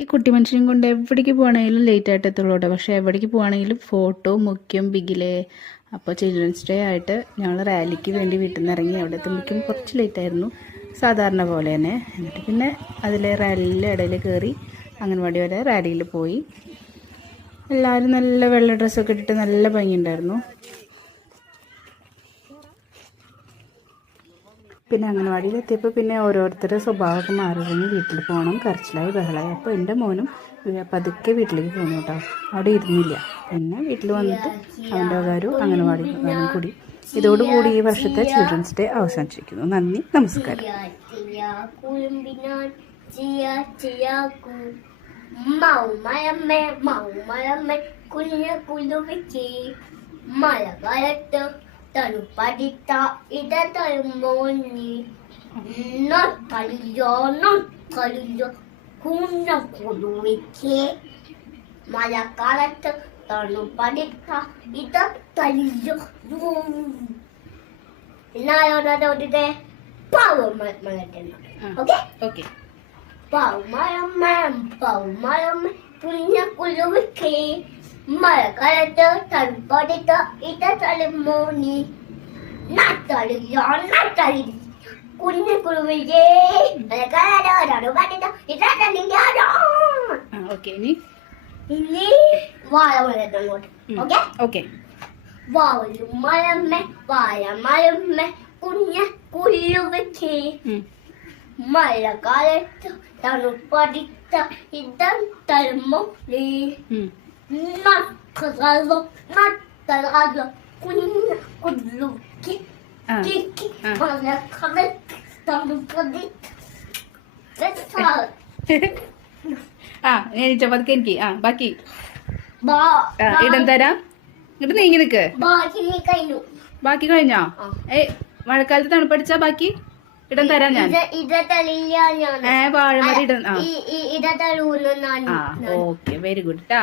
ഈ കുട്ടി മനുഷ്യനും കൊണ്ട് എവിടേക്ക് പോകണമെങ്കിലും ലേറ്റ് ആയിട്ട് എത്തുള്ളൂ കേട്ടോ. പക്ഷേ എവിടേക്ക് പോകണമെങ്കിലും ഫോട്ടോ മുഖ്യം ബിഗിലേ. അപ്പോൾ ചിൽഡ്രൻസ് ഡേ ആയിട്ട് ഞങ്ങൾ റാലിക്ക് വേണ്ടി വീട്ടിൽ നിന്ന് ഇറങ്ങി. അവിടെ എത്തുമ്പോഴേക്കും കുറച്ച് ലേറ്റായിരുന്നു, സാധാരണ പോലെ തന്നെ. എന്നിട്ട് പിന്നെ അതിലെ റാലിയിലെ ഇടയിൽ കയറി അംഗൻവാടി വരെ റാലിയിൽ പോയി. എല്ലാവരും നല്ല വെള്ള ഡ്രസ്സൊക്കെ ഇട്ടിട്ട് നല്ല ഭംഗിയുണ്ടായിരുന്നു. പിന്നെ അംഗൻവാടിയിൽ എത്തിയപ്പോൾ പിന്നെ ഓരോരുത്തരുടെ സ്വഭാവമൊക്കെ മാറി കഴിഞ്ഞ് വീട്ടിൽ പോകണം, കരച്ചിലായി ബഹളായി. അപ്പോൾ എൻ്റെ മോനും പതുക്കെ വീട്ടിലേക്ക് പോന്നു കേട്ടോ. അവിടെ ഇരുന്നില്ല. പിന്നെ വീട്ടിൽ വന്നിട്ട് അവൻ്റെ കാരും അംഗൻവാടിക്കാരും കൂടി. ഇതോടുകൂടി ഈ വർഷത്തെ ചിൽഡ്രൻസ് ഡേ അവസാനിച്ചിരിക്കുന്നു. നന്ദി, നമസ്കാരം. മഴകാലത്ത് തണുപ്പടിത്ത ഇടതരുമോന്നി കളിയോ കുഞ്ഞ കൊതുവിക്ക്. മഴക്കാലത്ത് തണുപ്പടിത്ത ഇടതലിയോ എന്നായോടെ ഓക്കെ. പൗമഴമ്മ കുഞ്ഞ കൊതുവിക്ക്. മഴക്കാലത്ത് തണുപ്പടിത്ത ഇടതരുമോന്നി കുഞ്ഞു കുറുവിയേ. ഇനി വാഴമരമ്മ കുഞ്ഞ കുരുവിക്ക്. മഴക്കാലത്ത് തണുപ്പടിത്ത ഇടം തരുമോ നീ. കുഞ്ഞ കുരുവിക്ക്. എനിക്ക് ബാക്കി ഇടം തരാം. ഇങ്ങോട്ട് നീങ്ങി നിക്ക്. ബാക്കി കഴിഞ്ഞോ? മഴക്കാലത്ത് തണുപ്പടിച്ചാ ബാക്കി ഇടം തരാം ഞാൻ. വാഴമരം ഇടം. ഓക്കെ, വെരി ഗുഡ് ട്ടാ.